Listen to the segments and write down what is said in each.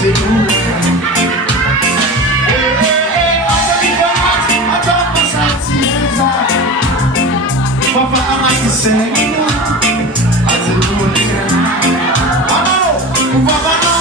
c'est nous. Papa, I'm at the same. I said, oh, Papa, no.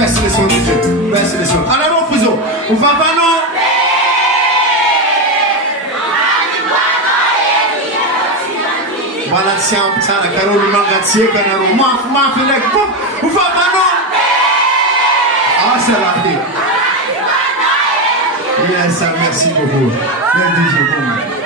Baisse les sons, DJ. Baisse les sons. Alors, on faisons. On va pas non. Voilà, tiens, ça, la Carole Malgache, Canaro, Maf, on va pas non. Ah, c'est la vie. Yes, merci beaucoup. Merci, DJ.